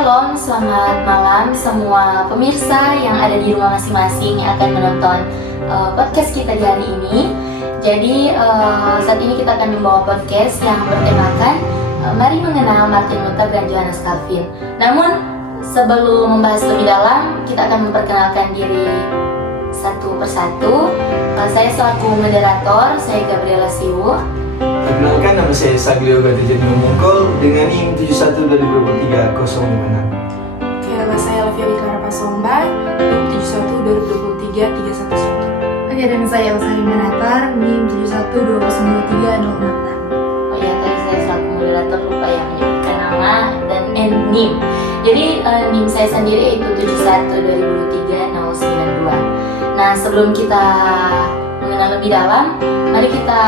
Shalom, selamat malam semua pemirsa yang ada di rumah masing-masing yang akan menonton podcast kita di hari ini. Jadi saat ini kita akan membawa podcast yang bertemakan mari mengenal Martin Luther dan Johannes Calvin. Namun sebelum membahas lebih dalam, kita akan memperkenalkan diri satu persatu. Saya selaku moderator, saya Gabriela Siwu. Perkenalkan, nama saya Saglio Gatijani Mungkol dengan NIM 71-2023-056. Oke, nama saya Laviani Clara Pasomba, NIM 71-2023-311. Oke, dan saya Elsa Manatar, NIM 71-2023-066. Oh iya, tadi saya selaku moderator lupa ya menyebutkan nama dan NIM. Jadi NIM saya sendiri itu 71-2023-092. Nah, sebelum kita mengenal lebih dalam, mari kita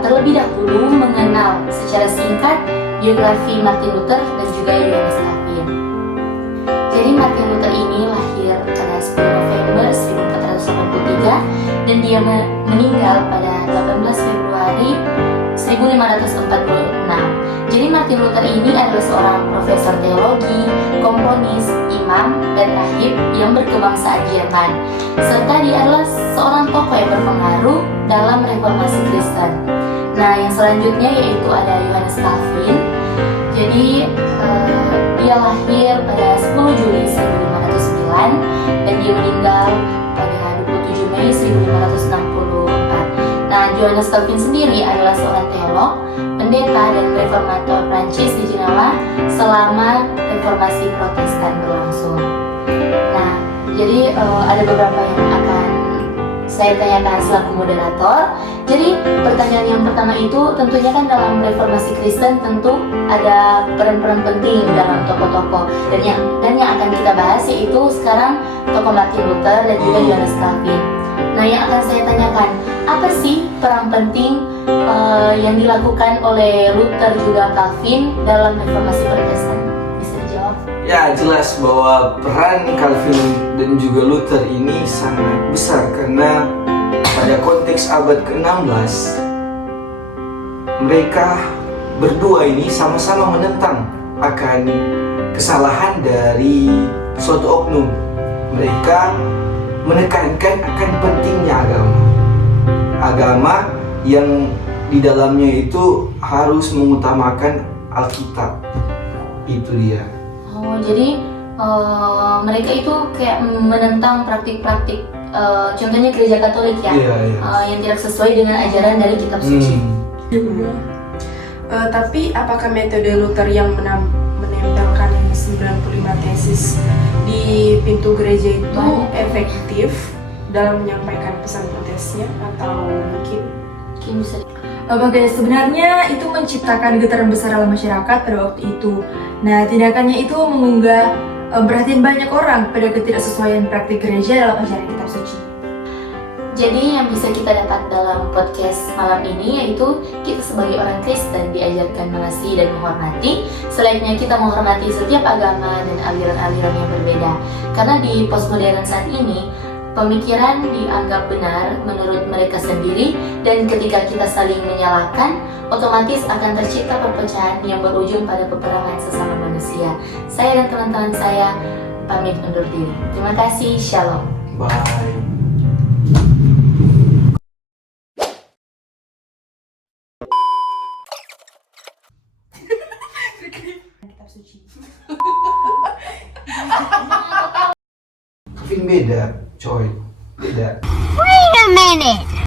terlebih dahulu mengenal secara singkat biografi Martin Luther dan juga Johannes Calvin. Jadi Martin Luther ini lahir pada 10 November 1483 dan dia meninggal pada 18 Februari 1546. Jadi Martin Luther ini adalah seorang profesor teologi, komponis, imam, dan rahib yang berkebangsaan Jerman. Serta dia adalah seorang tokoh yang berpengaruh dalam reformasi Kristen. Nah, yang selanjutnya yaitu ada Johannes Calvin. Jadi dia lahir pada 10 Juli 1509 dan dia meninggal pada 27 Mei 1564. Nah, Johannes Calvin sendiri adalah seorang teolog, pendeta dan reformator Prancis di Jenewa selama reformasi Protestan berlangsung. Nah, jadi ada beberapa yang akan saya tanyakan selaku moderator. Jadi pertanyaan yang pertama itu tentunya kan dalam reformasi Kristen tentu ada peran-peran penting dalam tokoh-tokoh dan yang akan kita bahas yaitu sekarang tokoh Martin Luther dan juga Johannes Calvin. Nah, yang akan saya tanyakan, apa sih peran penting yang dilakukan oleh Luther juga Calvin dalam reformasi Protestan? Bisa dijawab? Ya, jelas bahwa peran Calvin dan juga Luther ini sangat besar karena pada konteks abad ke-16 mereka berdua ini sama-sama menentang akan kesalahan dari suatu oknum. Mereka menekankan akan pentingnya agama yang di dalamnya itu harus mengutamakan Alkitab. Itu dia. Oh, jadi mereka itu kayak menentang praktik-praktik contohnya gereja Katolik ya, yang tidak sesuai dengan ajaran dari kitab suci. Tapi apakah metode Luther yang menempelkan 95 tesis di pintu gereja itu efektif dalam menyampaikan pesan protesnya atau mungkin bisa? Oke, sebenarnya itu menciptakan getaran besar dalam masyarakat pada waktu itu. Nah, tindakannya itu mengunggah perhatian banyak orang pada ketidaksesuaian praktik gereja dalam ajaran kitab suci. Jadi yang bisa kita dapat dalam podcast malam ini yaitu kita sebagai orang Kristen diajarkan mengasihi dan menghormati. Selayaknya kita menghormati setiap agama dan aliran-aliran yang berbeda. Karena di postmodern saat ini pemikiran dianggap benar menurut mereka sendiri, dan ketika kita saling menyalahkan, otomatis akan tercipta perpecahan yang berujung pada peperangan sesama manusia. Saya dan teman-teman saya pamit undur diri. Terima kasih, Shalom. Bye. Kitab suci. Calvin beda, coy. Beda. Wait a minute!